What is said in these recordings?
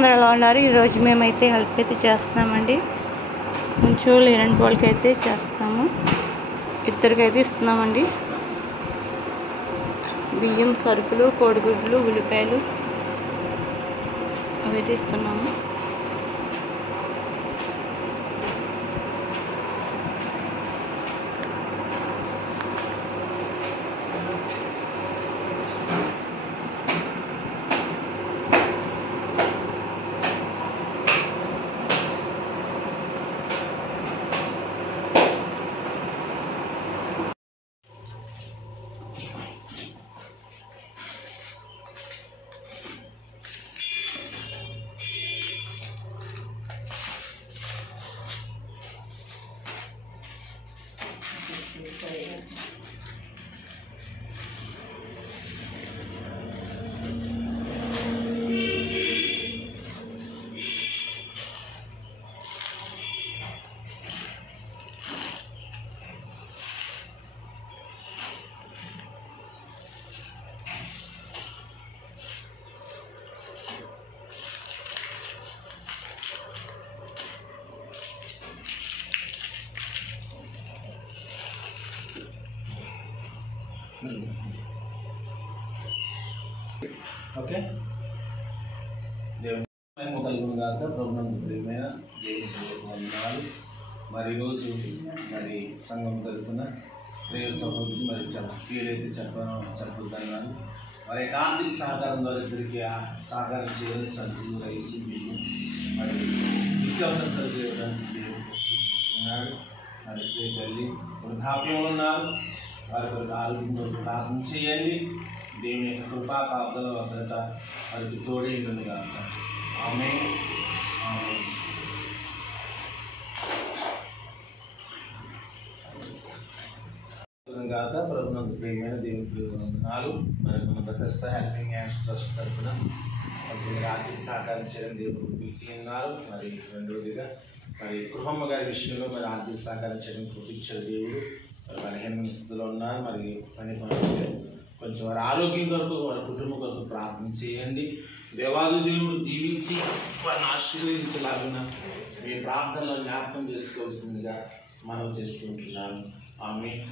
అందరూ ఎలా ఉన్నారు? ఈరోజు మేమైతే హెల్ప్ అయితే చేస్తున్నామండి. కొంచెం లేని వాళ్ళకి అయితే చేస్తాము, ఇద్దరికైతే ఇస్తున్నామండి. బియ్యం, సరుకులు, కోడిగుడ్లు, ఉల్లిపాయలు అవైతే ఇస్తున్నాము. ఓకే, దేవుని కలుగును గాక. ప్రభునందు ప్రియమైన దేవుని వందనాలు. మరి ఈరోజు మరి సంఘం తరఫున ప్రియ సహోదరులు మరి ఏదైతే చెప్పొద్దన్నాను మరి ఆర్థిక సహకారం ద్వారా ఇద్దరికి సహకారం చేయాలని సంతులు రైసు బియ్యం మరి నిత్యావసర సరుకులు ఇవ్వడానికి దేవుడు చూపించుకున్నాడు. మరి తల్లి వృద్ధాప్యం ఉన్నారు, వారి కొరకు ఆరోగ్యంతో ప్రార్థన చేయండి. దేవుని యొక్క కృపా కాపుదల భద్రత వారికి తోడే ఉంటుంది కాక. ఆమేన్. ఆమేన్. గాక. ప్రభునందు ప్రియమైన దేవుని వందనాలు. మరి మన బెతెస్దా హెల్పింగ్ హ్యాండ్స్ ట్రస్ట్ తరఫున ఆర్థిక సహకారం చేయడం దేవుడు పిలిచిన్నారు. మరి రెండవదిగా మరి గృహమ్మ గారి విషయంలో మరి ఆర్థిక సహకారం చేయడం చూపించారు దేవుడు. బలహీన స్థితిలో ఉన్నారు, మరి పని కొంచెం వారి ఆరోగ్యం కొరకు వారి కుటుంబం కొరకు ప్రార్థన చేయండి. దేవాది దేవుడు దీవించి వారిని ఆశీర్వదించలాగిన మీ ప్రార్థనలో జ్ఞాపకం చేసుకోవాల్సిందిగా మనం చేసుకుంటున్నాను. ఆమేన్.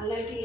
అలాగే